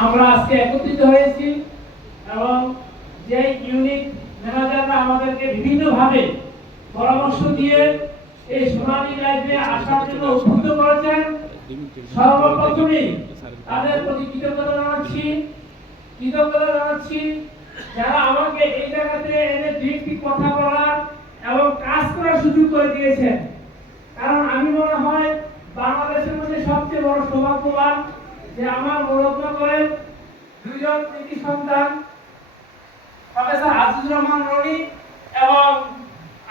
আমরা আজকে একত্রিত হয়েছি এবং যে ইউনিট ম্যানেজাররা আমাদেরকে বিভিন্নভাবে পরামর্শ দিয়ে এই সোনালী লাইফে আসার জন্য উদ্বুদ্ধ করেছেন, সর্বপ্রথমেই তাদের প্রতি কৃতজ্ঞতা জানাচ্ছি যারা আমাকে এই জায়গাতে এনে দুই কথা বলার এবং কাজ করার সুযোগ করে দিয়েছেন। কারণ আমি মনে হয় বাংলাদেশের মধ্যে সবচেয়ে বড় সৌভাগ্যবান যে আমার মরগ্ন করেন দুইজন কৃতি সন্তান প্রফেসর আজিজুর রহমান রনি এবং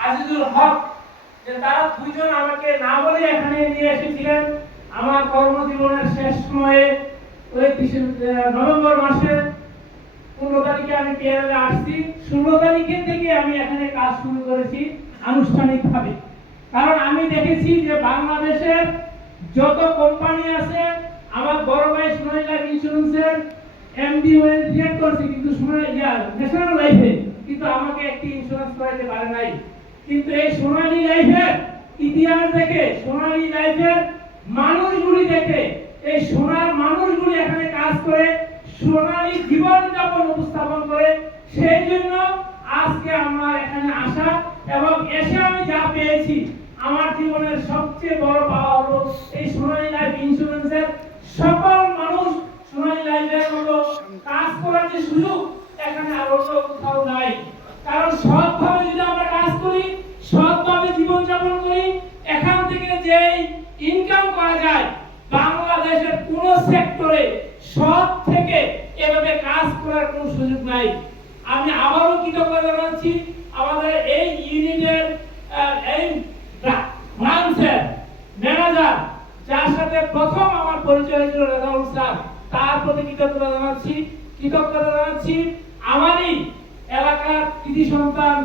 আজিজুল হক, যে তারা দুইজন আমাকে না বলে এখানে নিয়ে এসেছিলেন। আমার কর্মজীবনের শেষ সময়ে ওই নভেম্বর মাসের 15 তারিখে আমি পিএনএলে আসছি, 16 তারিখে থেকে আমি এখানে কাজ শুরু করেছি আনুষ্ঠানিকভাবে। কারণ আমি দেখেছি যে বাংলাদেশের যত কোম্পানি আছে, আমার বড় ভাই সোনালী লাইফ ইন্স্যুরেন্সের এমডি হয়ে রিটায়ার করছে, কিন্তু ন্যাশনাল লাইফে কিন্তু আমাকে একটি ইন্স্যুরেন্স করাতে পারে নাই। কিন্তু এই সোনালী লাইফের ইতিহাস দেখে, সোনালী লাইফের মানুষগুলি দেখে, এই সোনার মানুষগুলি এখানে কাজ করে সোনালী জীবন যাপন উপস্থাপন করে, সেই জন্য আজকে আমার এখানে আসা এবং এসে আমি যা পেয়েছি, আমার জীবনের সবচেয়ে বড় পাওয়া হলো এই সোনালী লাইফ ইন্স্যুরেন্সের সকল মানুষ সোনালী লাইফের মতো কাজ করার যে সুযোগ এখানে আর অন্য কোথাও নাই। কারণ সৎভাবে যদি আমরা কাজ করি, সৎভাবে জীবনযাপন করি, এখান থেকে যে ইনকাম করা যায়, বাংলাদেশের কোন সেক্টরে সৎ থেকে এভাবে কাজ করার কোনো সুযোগ নাই। আমি আবারও কৃতজ্ঞতা জানাচ্ছি আমাদের এই ইউনিটের এই ব্রাঞ্চের ম্যানেজার, যার সাথে প্রথম আমার পরিচয় হয়েছিল রেজাউল স্যার, তার প্রতি কৃতজ্ঞতা জানাচ্ছি। আমারই এলাকার কৃতি সন্তান,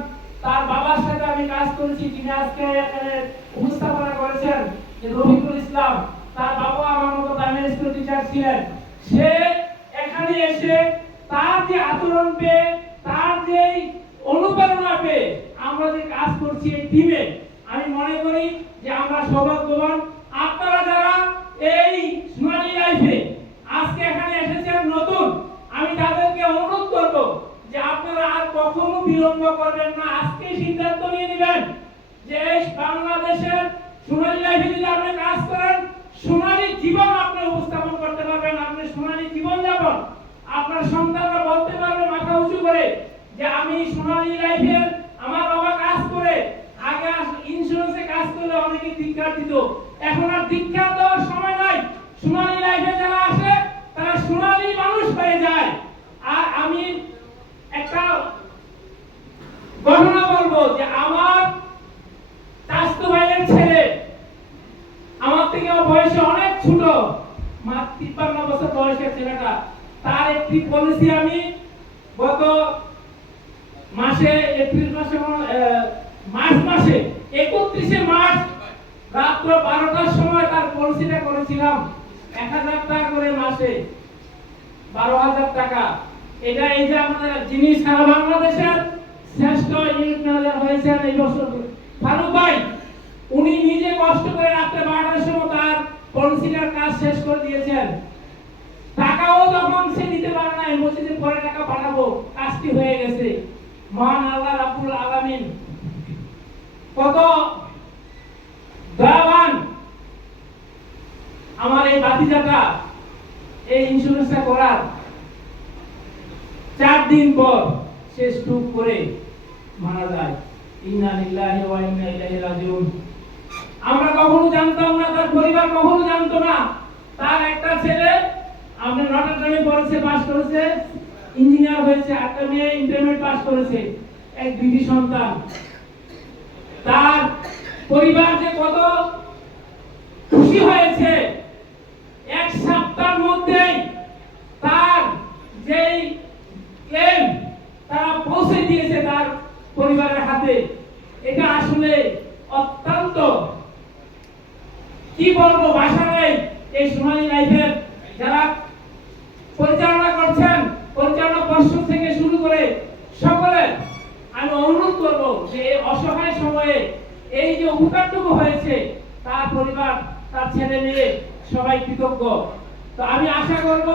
তার বাবার সাথে আমি কাজ করেছি, যিনি আজকে এখানে উপস্থাপনা করেছেন, যে রফিকুল ইসলাম। তার বাবা আমার মতো প্রাইমারি স্কুল টিচার ছিলেন। সে এখানে এসে তার যে আচরণ পেয়ে, তার যে অনুপ্রেরণা পেয়ে আমরা যে কাজ করছি এই টিমে, আমি মনে করি যে আমরা সৌভাগ্যবান। আপনারা যারা এই সোনালী লাইফে আজকে এখানে এসেছেন নতুন, আমি তাদেরকে অনুরোধ করব যে আপনারা আর কখনো বিলম্ব করবেন না, আজকে সিদ্ধান্ত নিয়ে নেবেন যে বাংলাদেশের সোনালী লাইফে যদি আপনি কাজ করেন, সোনালী জীবন আপনি উপস্থাপন করতে পারবেন, আপনি সোনালী জীবন যাপন আপনার সন্তানরা বলতে পারবে মাথা উঁচু করে যে আমি সোনালী লাইফের আমার বাবা কাজ করে, আগে ইন্স্যুরেন্সে কাজ করলে অনেকে ধিক্কার দিত, এখন আর ধিক্কার দেওয়ার সময় নাই। সোনালী লাইফে যারা আসে তারা সোনালী মানুষ হয়ে যায়। আর আমি একটা ঘটনা বলবো যে আমার চাচাতো ভাইয়ের ছেলে, আমার থেকে বয়সে অনেক ছোট, মাত্র 53 বছর বয়সের ছেলেটা, তার একটি পলিসি আমি গত মাসে এপ্রিল মাসে মার্চ মাসে 31শে মার্চ রাত্র 12টার সময় তার পলিসিটা করেছিলাম 1000 টাকা করে মাসে, 12,000 টাকা। এটা এই যে আমাদের যিনি সারা বাংলাদেশের শ্রেষ্ঠ ইউনিট ম্যানেজার হয়েছেন এই বছর, ফারুক ভাই, উনি নিজে কষ্ট করে রাত্রে 12টার সময় তার পলিসিটার কাজ শেষ করে দিয়েছেন। টাকাও যখন সে দিতে পারে না, মসজিদে পরে টাকা পাঠাবো, কাজটি হয়ে গেছে। মহান আল্লাহ রাব্বুল আলামিন কত দয়াবান। আমার এই ভাতিজাটা এই ইন্স্যুরেন্সটা করার 4 দিন পর সে স্ট্রোক করে মারা যায়। ইন্না লিল্লাহি ওয়া ইন্না ইলাইহি রাজিউন। আমরা কখনো জানতাম না, তার পরিবার কখনো জানতো না, তার একটা ছেলে আপনার নটরডেমে পড়েছে, পাস করেছে, ইঞ্জিনিয়ার হয়েছে, একটা মেয়ে ইন্টারমিডিয়েট পাস করেছে, এক দুইটি সন্তান। তার পরিবার যে কত খুশি হয়েছে, এক সপ্তাহের মধ্যেই তার যেই ক্লেম তারা পৌঁছে দিয়েছে তার পরিবারের হাতে। এটা আসলে অত্যন্ত কি বলবো, ভাষা নেই। এই সোনালী লাইফের যারা পরিচালনা করছেন, পরিচালনা পর্ষদ থেকে শুরু করে সকলে আমি অনুরোধ করব যে এই অসহায় সময়ে এই যে উপকারটুকু হয়েছে, তার পরিবার, তার ছেলে মেয়ে সবাই কৃতজ্ঞ। তো আমি আশা করব